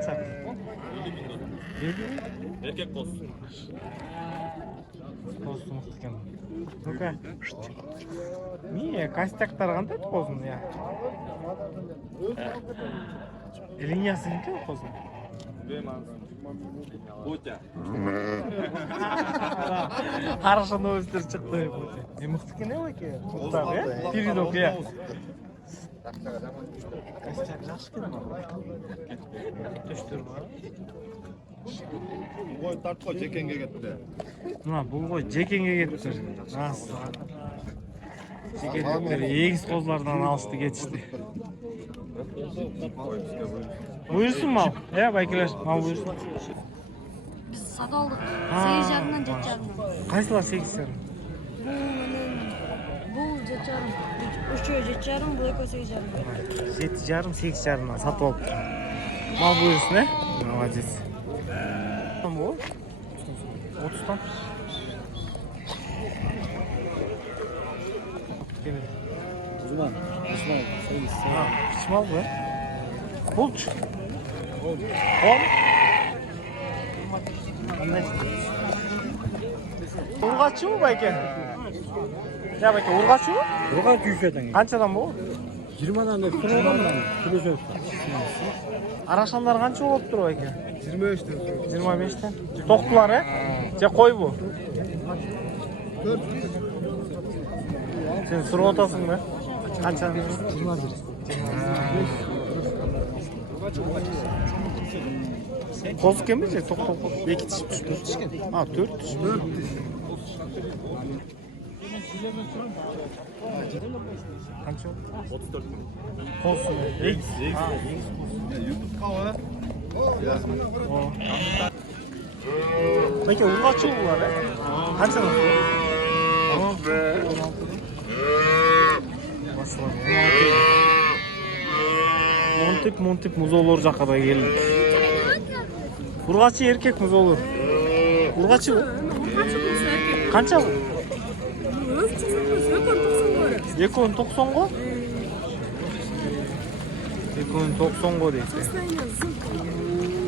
kança? 50 bin. Erkek koz. Kostu mıқты ekan. Ну-ка. Мие, костяктар кандай козун я? Линиясы неке козун? Бутя. Хорошо новостер чыкты Бутя. Мыкты экен эке. Мыктар, э? Передок, я. Костяк жакшы экен. Төштөр бар. Ой, тартқой жекенге кетті. Мына бул кой жекенге кетти. Рас. Жекендер эгиз козлардан алышты кетишти. Буйрсун мал. Байкелер, мал буйрсун. Biz sat aldık. 8,5'dan 7,5'dan. Кайсылар 8,5? Bu 7,5. Üçü 7,5, bu eko 8,5. 7,5, 8,5'dan сатып алып. Мал буйрсун, э? Молодец. Bu 30'dan. Osman. Письмал bu. Bulç. 10. Urgaççı mı Bayke? Ya Bayke urgaççı mı? Urgaç yükseden. Kançadan bu? 20'dan da kırmadan kilo söz. Araşanlar kança olup duruyor Bayke? 25'ten. 25'ten. Toktular he? Je koy bu. 4. Sen sürü otasın mı? Kança? 21. Kozu kemir tok. 2 diş. 4 diş. Ha 4 diş. 4 diş. Kança? 34 bin. Kozu. Egiz. YouTube kava. Peki urgaççı bunlar he? Kançadan sürü? Oh be. Монтип музолор жакка да келдик. Ургачы эркек музолор. Ургачы бу? Канча бу? 290 го? 290 го дейт.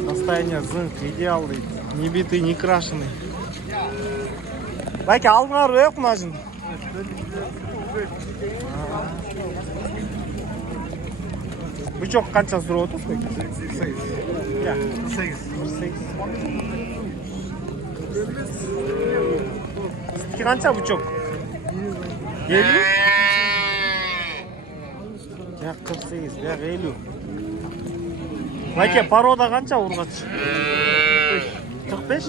Состояние зынк, идеал дейт. Не битый, не крашеный. Байке алдыңар өк мажын. Bıçak kança sürü otur? 8. Ya. 8. 8. Ki kança bıçak? 50. Ya 48, ya 50. Bayke paroda kança urgaç? 45.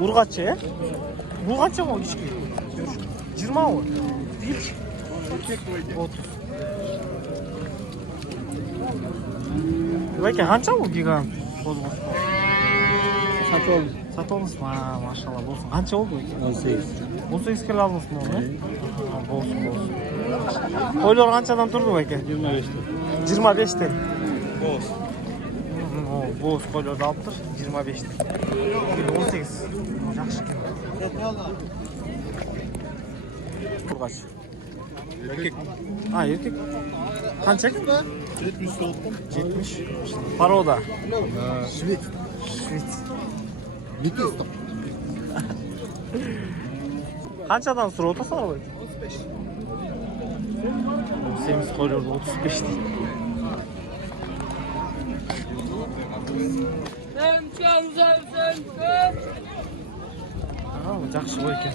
Urgaç ya? Bu kança mı ilişki? 20 mı? Değil. 30. Bayke kança bu gigan? Satılmış mı? Maşallah olsun. Kança oldu? 18. 18 kilo almışsın onu. Olsun. Koylar kançadan durdu Bayke? 25'te. 25'te. Boz. Boz koylar da alıptır. 25'te. 18. Yaxşı ekan. Urgaç. Erkek. Ha erkek. Kança? 70 soğuttum. 70. Paroda. Şvit. Vites'ta. Kançadan sürü otası var mı? 35. Semiz koyuyordu 35 değil. Жақсы ғой екен.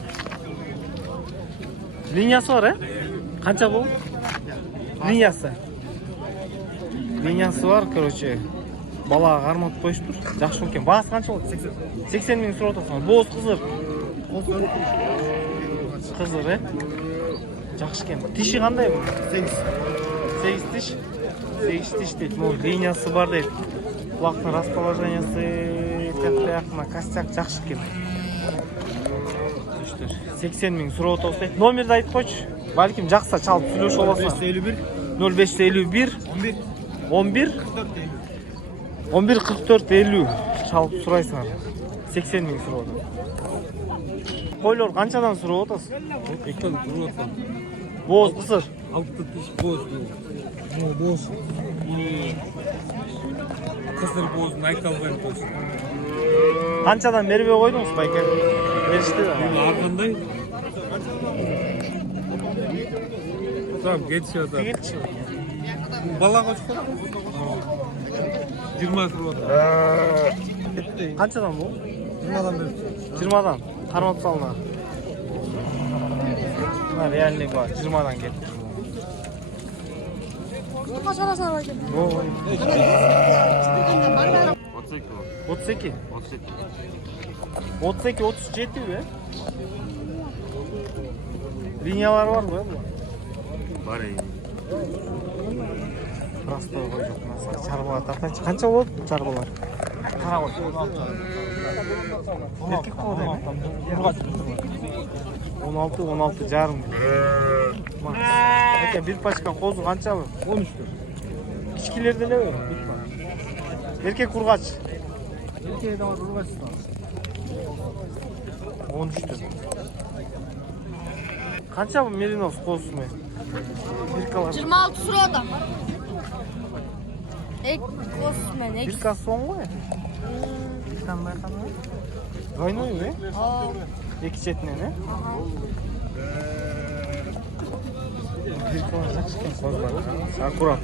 Линиясы бар, Қанша бұл? Линиясы. Линиясы бар, короче. Балаға қарматып қойып тұр. Жақсы екен. Бағасы қанша болды? 80 мың сұрап отырсың. Боз қызыр. Қызыр, Жақсы екен. Тиші қандай бұл? 8 тиш. 8 тиш дейді. Бұл линиясы бар дейді. Құлақтың расположениясы таяқына костяк жақсы екен. 80 мың сұрап отырсың. Номерді айтып қойшы. Бәлкім жақса чалып сөйлесіп аласың. 0551 11 44 50 чалып сұрайсыңар. 80 мың сұрап отыр. Қойлар қаншадан сұрап отырсың? Boz kısır. Altı diş boz bu. Boz. Kısır boz, Naykalgan boz. Kançadan beri koydunuz Bayker? Verişti de. Arkandayım. Tamam geçiyor da. Geç. Bala koç falan. 20 lira. Kançadan bu? 20'dan beri. 20'dan. Karmat salına. Bunlar reallik var. 20'dan getirdim. Kaç arasına bakayım. Bu 38. 32. 38. 32 33 yetti be. Linyalar var mı? Var iyi. Rasta koyduk mesela. Çarbağa tartan. Kança oldu çarbalar? Kara koy. 16. Erkek mi o değil mi? 16 jarım. Peki bir paçka kozu kança mı? 13'tü. İçkilerde ne var? Erkek kurgaç. Türkiye'de var Bulgaristan. 13'tü. Kança bu Merinos kozu mu? Bir kalan. 26 sırada. Ek kosmen ek. Bir kas son mu? Bir tane daha kan var. Kaynoyu mu? Aa. İki çetine ne? Bir kalacak çıkan koz var. Sakura mı?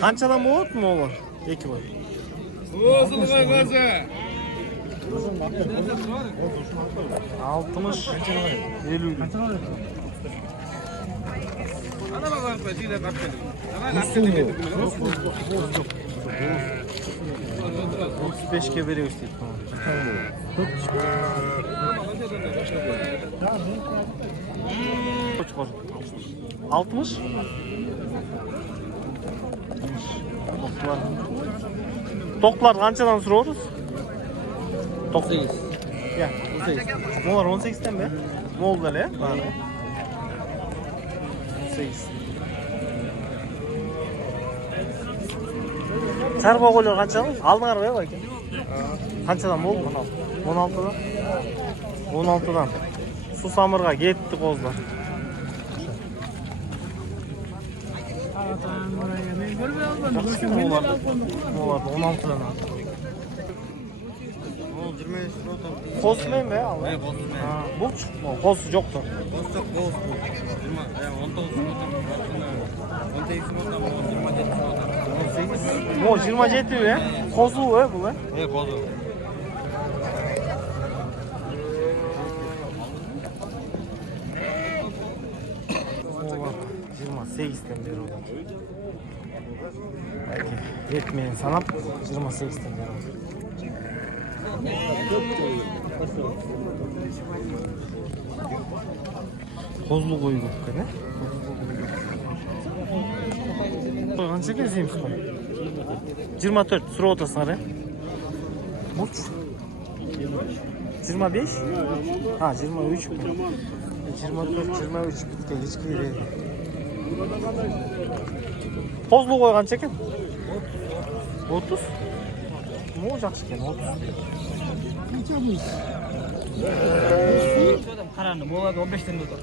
Kançadan bu ot mu olur? Peki var. Bozulma gaza. 60 50. Ana bak be dile bak. Musun mu? 35 ke veriyor işte. Kaç var? 60. Toklar. Toklar kançadan soruyoruz? Tok. 18. Ya, 18. Molar 18'ten be. Ne oldu öyle? Var. 18. Sarba koyuyor kança? Aldın arabaya bak. Kançadan oldu 16. 16'dan. 16'dan. Susamırga gitti kozlar. Molar 16'dan. Koz mu be Allah? Ha, bu çıkma. Koz yoktur. 18. O 27 mi? Kozu bu be. Oğlan 28'ten beri oldu. Belki yetmeyen sanap 28'ten beri oldu. Kozlu koyduk ne? Kança keseymiş bu? 24 sıra ortasına re. Burç. 25. Ha 23. 24 23 bitti hiç değil. Kozlu koygan çekin. 30. Ne olacak çekin 30. Karanlık. Bu arada 15'ten oldu.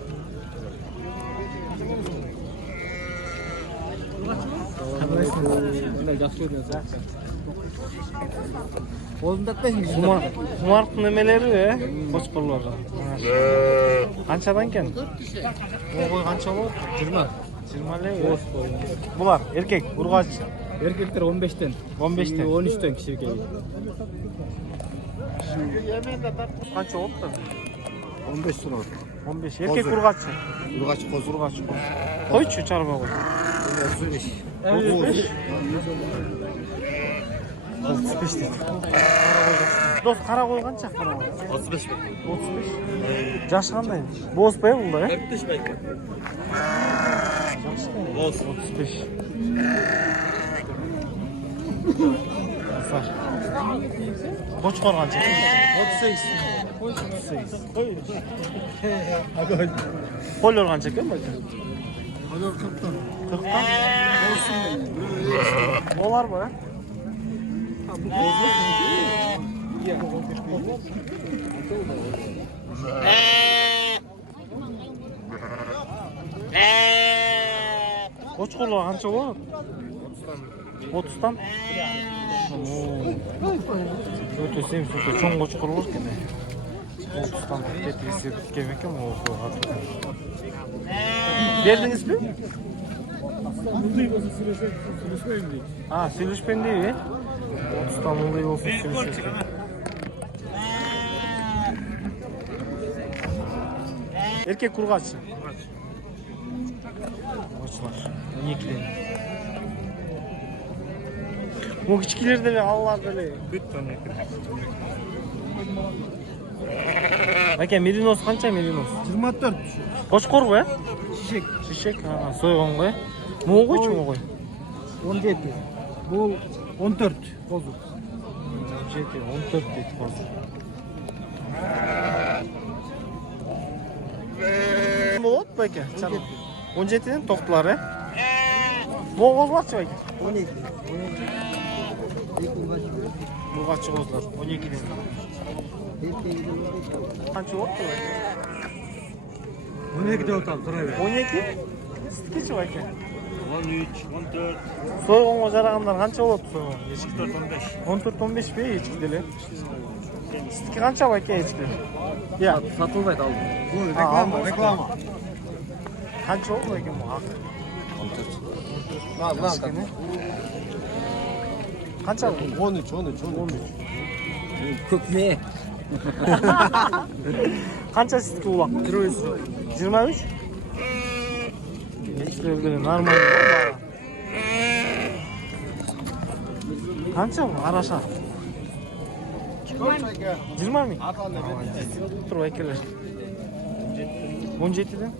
Kumartın emeleri ve koçkolları. Kançadan kendi? Bu koy kança olur? 20. 20 lira. Bunlar erkek, urgaç. Erkekler 15'ten. 15'ten. 13'ten kişi geliyor. Kança oldu da? 15 lira. 15. Erkek urgaççı. Urgaç koz. Urgaç. Koy şu çarpı koy. 35. 35. 35 dedi. Dost kara koy kança kara koy. 35 mi? 35. Yaş kandaymış? Boz be bunda ya. 45 belki. Boz. 35. Asar. Koç korgan çekin. 38. 38. Koy. Kol organ çekiyor mu? Hadi 40'tan. 40'tan. Dolar mı ya? Қошқырлар қанша болады? 30-тан? Өте семіз, өте чоң қошқырлар екен. 30-тан кеткесі кеткен екен, ол қатырған. Бердіңіз бе? Сөйлеспеймін дейді, 30-тан ұлдай болса сөйлеспеймін. Erkek kurgaç. Koçlar. 12'den. O küçükleri de Allah böyle. Bütün Bakın merinos kança merinos? 24. Koçkor bu ya? Şişek. Soygan koy. Mu koy mu koy? 17. Bu 14. Bozuk. 14 dedi fazla. Болады байке, 17-ден тоқтылар, е? Бұл қозбақшы байке? 12. Бұлғатшы қозылар, 12-ден. Қанша болады байке? 12'de otam, sıra ver. 12? Сіздікеші байке? 13, 14, Сойғанға жарағандар қанша болады сойған? 14, 15. 14-15 бе ешкіделі? Сіздікі қанша байке ешкіделі? Satılmaydı aldım. Bu reklama. Қанша болды байке бұл ақ? 14. Ешкіні? Қанша болды? 13. Kökme. Қанша сіздікі ұлақ? 23? Ешкілерге нормально ба? Қанша бұл араша? 20 mi? Dur bekler. 17'den.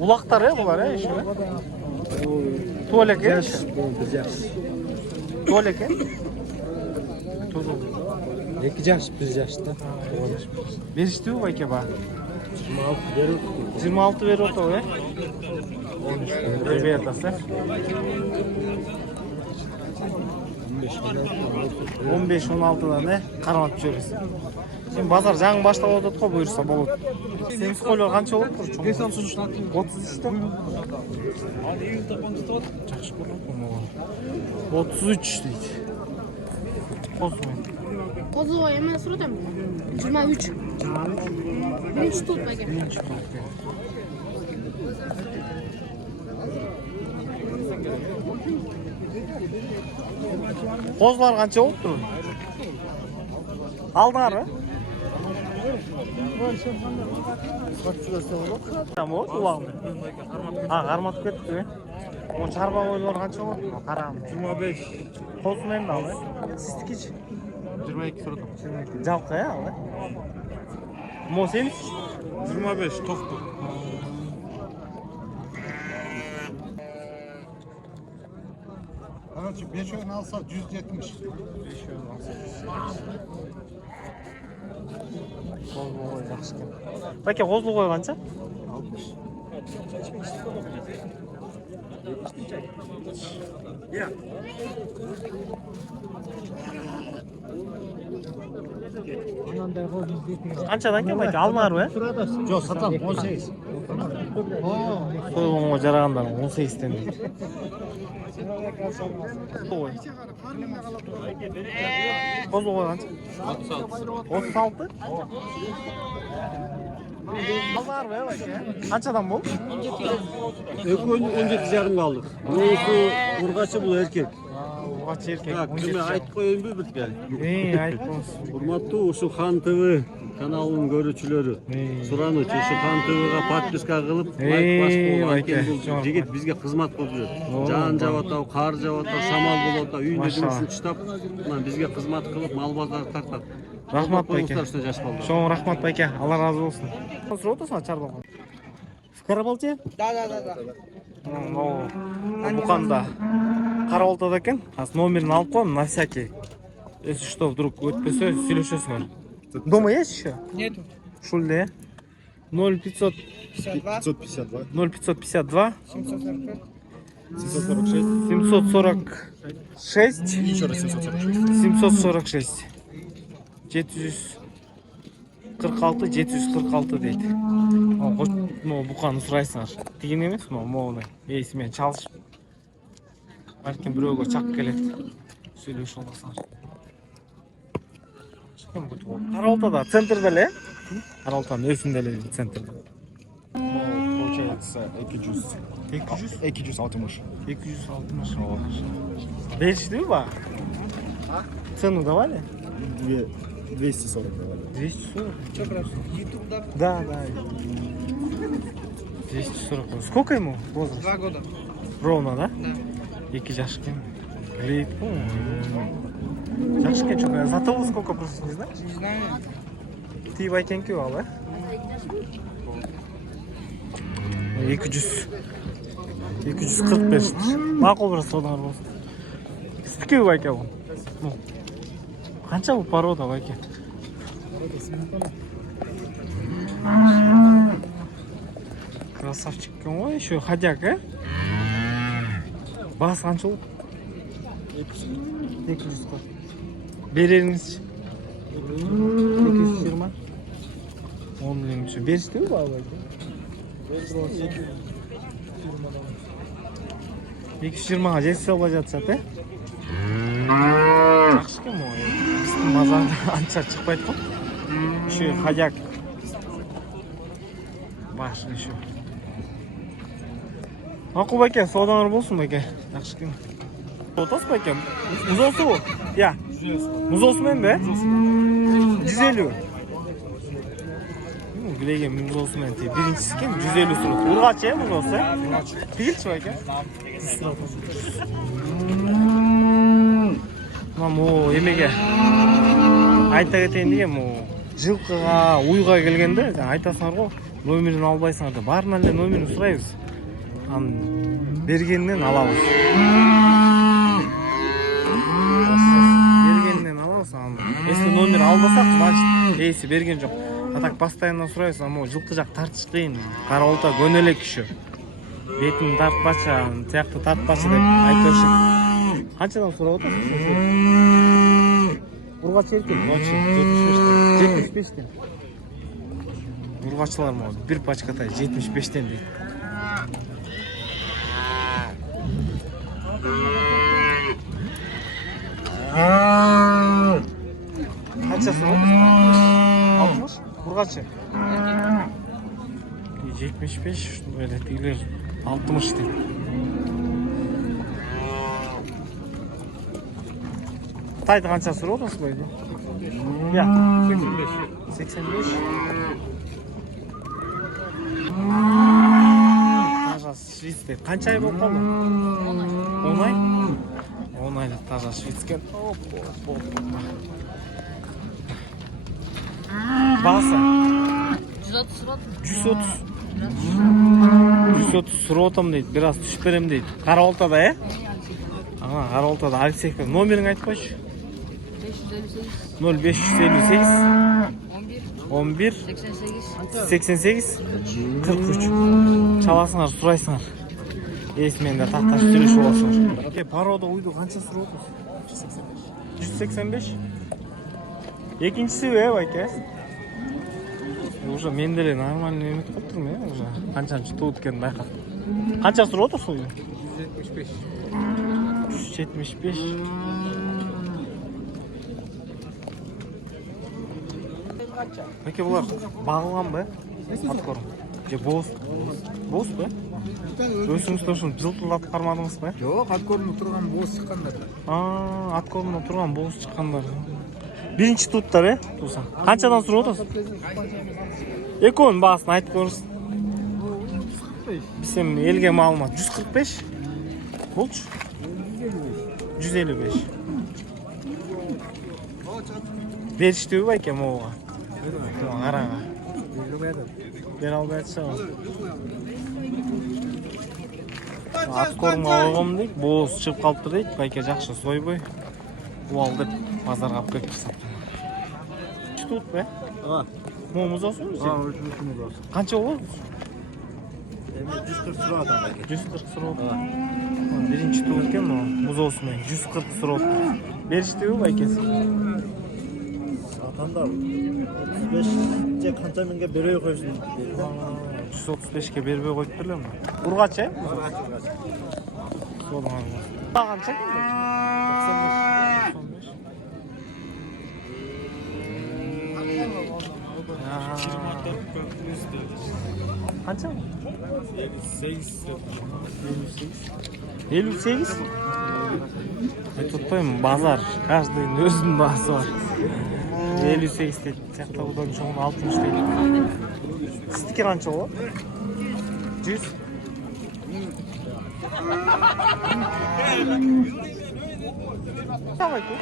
Ulaklar ya bunlar ya işe. Tuvalek ya işe. Tuvalek ya. Tuzlu. 2 yaş, 1 yaşta. Berişti mi belki ba? 26 ver oto ya. 13 ver atası. 15-16'dan ne? Қармап жүресіз. Şimdi bazar жаңы баштап отырды ғой, бұйырса болады. Семіз қойлар қанша болып тұр? 33'ten. Жақсы көріп оған. 33 дейді. Қосымен. Kozova hemen sırada mı? 23. Birinci tut belki. Birinci tut. Қозылар қанша болып тұр? Алдыңар ба? Tamam oldu ulan. Қарматып кетті бе? O çarba қойлар қанша болды? Қарағым. 25. Қосын енді ал, сіздікі ше? 22 сұрадым. Жалқа ya al. Mo semiz? 25 тоқты. Короче, 5 oyun alsa 170. Қозы қой жақсы екен. Бәке қозы қой қанша? 60. Қаншадан екен бәке? Алмар ба? Жоқ, сатам 18. Сойғанға жарағандар 18-тен дейді. Қозы қой қанша? 36? Алмар ба бәке? Қаншадан болды? 17 жарым kaldık. Bunisi urgaçı bu erkek. Urgaç erkek. Ha, kime ayıp koyun bir bitken. Ayıp olsun. Hurmatlı Uşu Kan TV kanalının görücüleri. Suranıç Uşu Kan TV'ga подписка kılıp like basıp olgan jigit bizge hizmet koyuyor. Can javatav, kar javatav, şamal bolatav, үйүндө жұмысын çıtap, bizge hizmet kılıp mal bazar tartat. Рахмат байке. Шоң Шоң рахмат байке. Алла разы болсын. Сұрап отырсың чарбаға? Қарабалты? Да. Мұқанда Қарабалтада екен. Номерін алып қойым на всякий. Если что, вдруг өтпесе, сөйлесесіңдер. Дома есть еще? Нету. Шульде? 0500 552. 0552 746. 746 Еще раз 746. 746 746 746 дейді. могу буканы сурайсыңар. Тигин эмес могуну. Эйси мен чалышып. Балким бирөөгө чак келет. Сүйлөшүп алсаңар. Каралтада центрде эле. Каралтанын өзүндө эле центрде. Получается 200. 200. 260. 260. Бериштиби ба? Цену давали? 240 давали. 240. Да. 240. Сколько ему возраст? 2 года. Ровно, да? Да. 2 жашкен. Глейт. Жашкен что-то. За того сколько просто не знаешь? Не знаю. Ты байкенки ал, да? 200. 245. Макул бір содан болсын. Сіздікі байке бұл. Қанша бұл порода байке? Красавчик ой, еще ходяк, Бас қанша ол? 200. Береріңіз. 220. 10 миллион еще. Берішті бі ба байке? 220-ға жетсе албай жатсат, Жақсы кем ол. Біздің базарда анша шықпайды ғой. Еще ходяк. Башы еще. Мақұл байке, саудаңар болсын байке. Жақсы кем. Отасы байке, мұзосы ол? Я. Мұзосы мен бе? 150. Білеген мұзосы мен те. Біріншісі кем? 150 сұрат. Урғачы мұзосы? Тегілші байке? О, емеге айта кетейін деген жылқыға, уйға келгенде айтасыңар ғой, номерін албайсыңар да, барын әлі номерін сұрайбыз. Бергеннен алабыз. Бергеннен алабыз. Если номер албасақ, значит, ейсі берген жоқ. Атак постоянно сұрайбыз, жылқы жақ тартыш қиын. Қарауылта көнелек еще. Бетін тартпашы, тияқты тартпашы деп айтып қаншадан сұрап отырсың? Урғач еркен, 75-тен. Урғачылар ма, бір пачкатай 75-тен дейді. Қанша сұрап отырсың? 60? Урғачы? 75, böyle değiller 60 değil. Taydı kança sürü odası böyle? Ya. 85. Taja Şvits değil. Kança ay болып қалды? 10 ay? 10 aylık Taja Şvitsken. Bağısı? 130 сұротым дейді, біраз түшіп берем дейді. Қарауылтада, Қарауылтада Алексеев. Номерін айтып қойшы. 0558 11 88 43. Чаласыңар, сұрайсыңар. Есіменде тақташ сүреш боласыңар. Порода ұйды қанша сұротыз? 185. Екіншісі байке? Уже менделе нормальный емет қылып тұрмын, уже қаншаншы туып өткенін байқап. Қанша сұрап отырсың? 175. Байке бұлар бағылған ба? Аткорым. Же боз? Боз ба? Өсіңізді үшін жылтылдатып қармадыңыз ба? Жоқ, аткорымда тұрған боз шыққандар. Аткорымда тұрған боз шыққандар. Бірінші туттар, туса. Қаншадан сұрап отырсың? Екеуінің бағасын айтып көрсін. Бісем елге малымат 145. Болшы? 155. Берішті өй байке моға. Қараға. Бер албай атша. Аткорымға ойғым дейк, боз шығып қалыпты дейк. Байке жақшы сойбой. Уал деп базарға ап көк қысап. Тұт бе? Мұз olsun mu? Қанша olur? 140 sıra adam. 140 sıra oldu. Birinci tuğ eкен мұз olsun. 140 sıra oldu. Berişti mi baykesi? Satanda 35 kanca minge böreği koysun. 135'ke berбей коюп берелем. Ургач, э? Содан алып. Канча? 95. Kança? 58. Tutmayayım, bazar. Каждыйдын өзүнүн баасы бар. 58 дейт. Тиякта одан чоң 60 дейт. Сиздики канча болот? 100. Давай тут.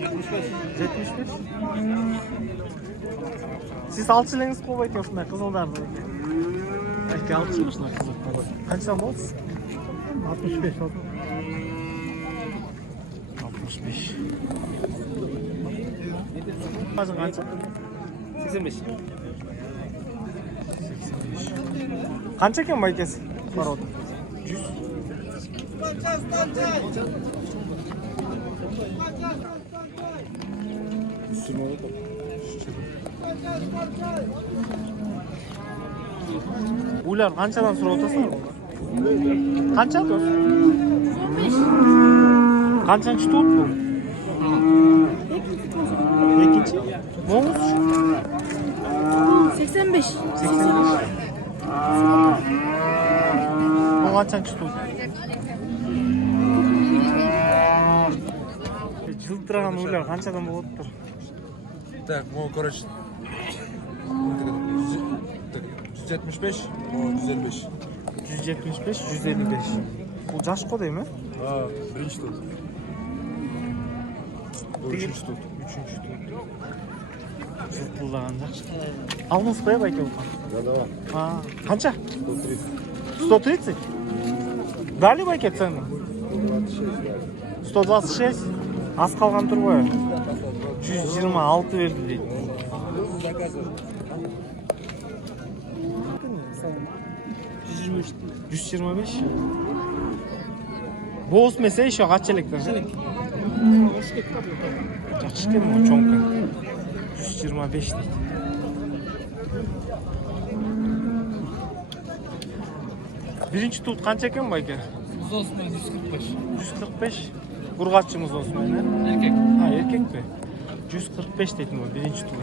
75. Siz alçı elеңиз колбойт ушундай кызылдарды. Эки алчы ушундай кызыл колбойт. Канча болсуз? 65 болду. 65. Бажың канча? 85. 85. Канча экен байкеси? Барот. 100. Ular qanchadan surab o'tasizlar? Qancha do'st? 15. Qanchanchi to'p bu? Ikkinchi? Mo'nguz? 85. 85. Bu qanchanchi to'p? Жылтыраған ular qanchadan bo'libdir? Так, ну, короче, 175, 155. 175, 155. Bu жаш го дейм, э? Birinchi tut. Üçüncü tut. Üçüncü tut. Жылтылдаған жакшы. Алдыңыз бай байке болған? Да, давай. Қанша? 130. 130? Дали байке цену? 126. Аз қалған тұр ғой. 126 берді дейді. 125. Боз месе еще қаншалықтар? Жақсы екен ғой, чоңка. 125 дейді. Birinci tut қанша екен байке? 145. 145. Urgaççımız Osman, he? Erkek. Ha, erkek mi? 145 dedim o, birinci tut.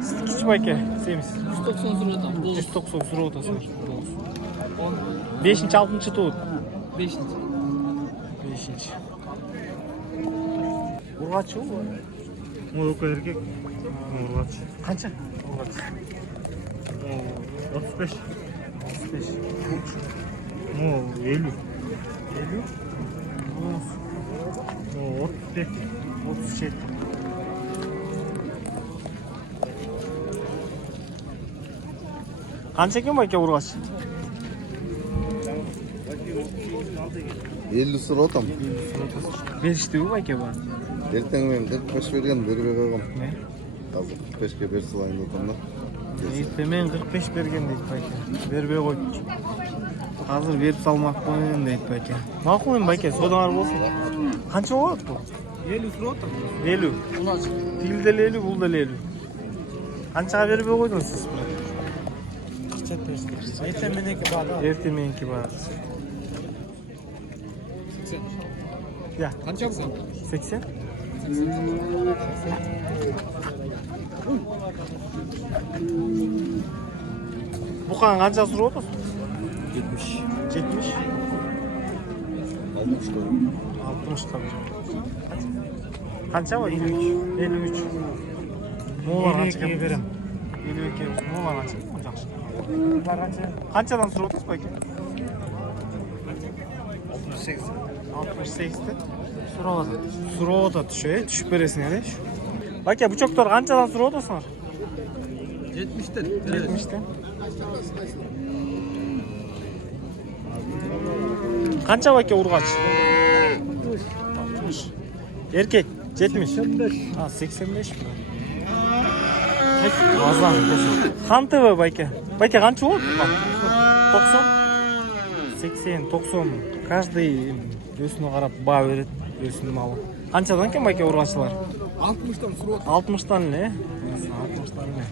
Siz kaç bayke? Semiz? 190 zırhıdan. 190 sürü otası var. 5. 6. tut. 5. 5. Urgaççı o mu? O yok erkek. Urgaççı. Kaça? Urgaççı. 35. 35. O 50. 50. 37. 37. Qancha ekan bayka urg'ach? 50 so'radim. Berishdimi bayka bu? Ertaga men 45 bergan, bermay qo'ygan. Ne? Hozir 45 ga bersa olayin dedim. Ertaga men 45 bergan deydi bayka. Berbey qo'yibdi. Hozir berib salmoqman deydi bayka. Ma'qul endi bayka, so'danglar bo'lsin. Qancha bo'ladi bu? 50 zırhıdan. 50. Tilde 50, bulda 50. Qanchaga berbey qo'ydingiz siz buni? Ertemeneki bağda. Ertemenki bor. 80. Ya, Kaça bu? 80. Bu kan qancha surib o'tasiz? 70. 70. 60 da. 60 tabii. Qancha bu? 53. 53. Mo'lar qanchaga beraman? 52. Mo'lar qancha? Yaxshi. Qanchadan surib o'tasiz bayka? 68. 68 dan surib o'tadi shu, tushib berasizlar shu. Bayka, bu cho'ktor qanchadan surib o'tasizlar? 70'ten. 70 dan. Qancha bayka urg'ach? 60. Erkek 70. 85. Ha, 85 mi? Azam. Qan TV bayka. Bayka qancha bo'ldi? 90. 80, 90. Каждый o'zini qarab ba beradi, o'zini mali. Qanchadan ekan bayka urg'achlar? 60'tan zırhıdan. 60 dan ne? 60 dan ne?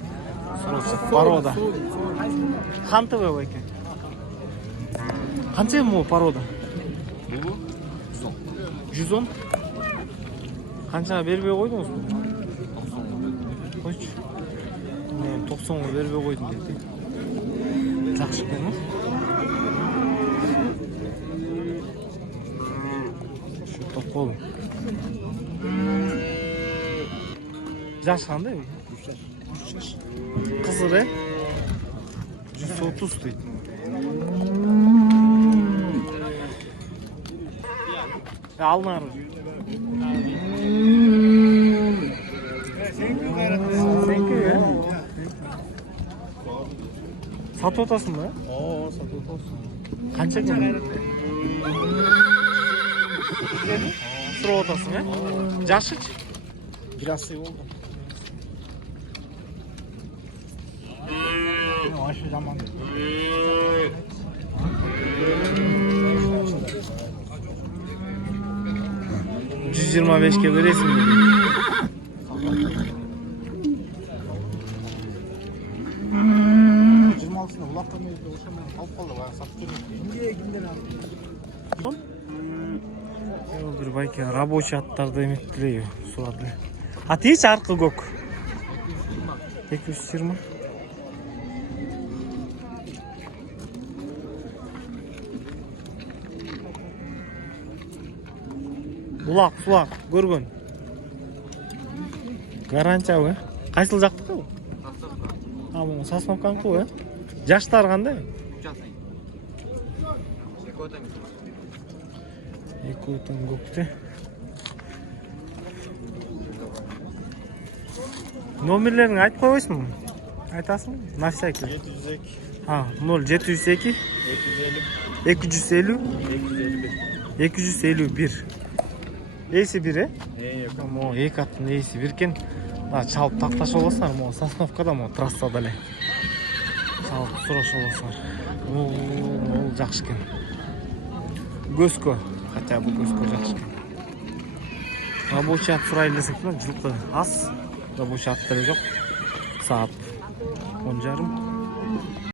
Порода. Кантыбы байке. Канча эми бул порода? 110. Канчага бербей койдуңузбу? 90. Койчу. Мен 90го бербей койдум дейт. Жакшы экен. Şu topol. Yaş qanday? 3 yaş. Kızırı 130 deydi. Alnar. Senki ya. Satып атасың ба? Satып atasın. Qancha kun? Surab atасың, ya? Yaxshi-chi? Biraz şey oldu. Aşı zaman. $125'e veresin dedi. Cırmalısına ulaktamayız da olsam alıp kaldı. Bayağı satıp duruyor. Niye kimden aldın? Bir bayke рабочий аттарды эметтилеби сурады. А тийчи аркы көк. 220. Булак, сулак көргөн. Гарантиябы? Кайсыл жактыкы бу? А, бул Сосновканыкы бу, э? Жаштары кандай? 2 отан көктө. Номерлерин айтып койбойсуңбу? Айтасың? На всякий. 702, А, 0702 250 251. Эси бир, э? Mo 2 аттын эси бир экен. Чалып такташып аласыңар, mo Сосновкада, mo трассада эле. Чалып сурашып аласыңар. Ол жакшы экен. Көзкө, хотя бы көзкө жакшы экен. Рабочий ат сурайлы десек, жылкы аз. Рабочий ат деле жок. Саат 10:30.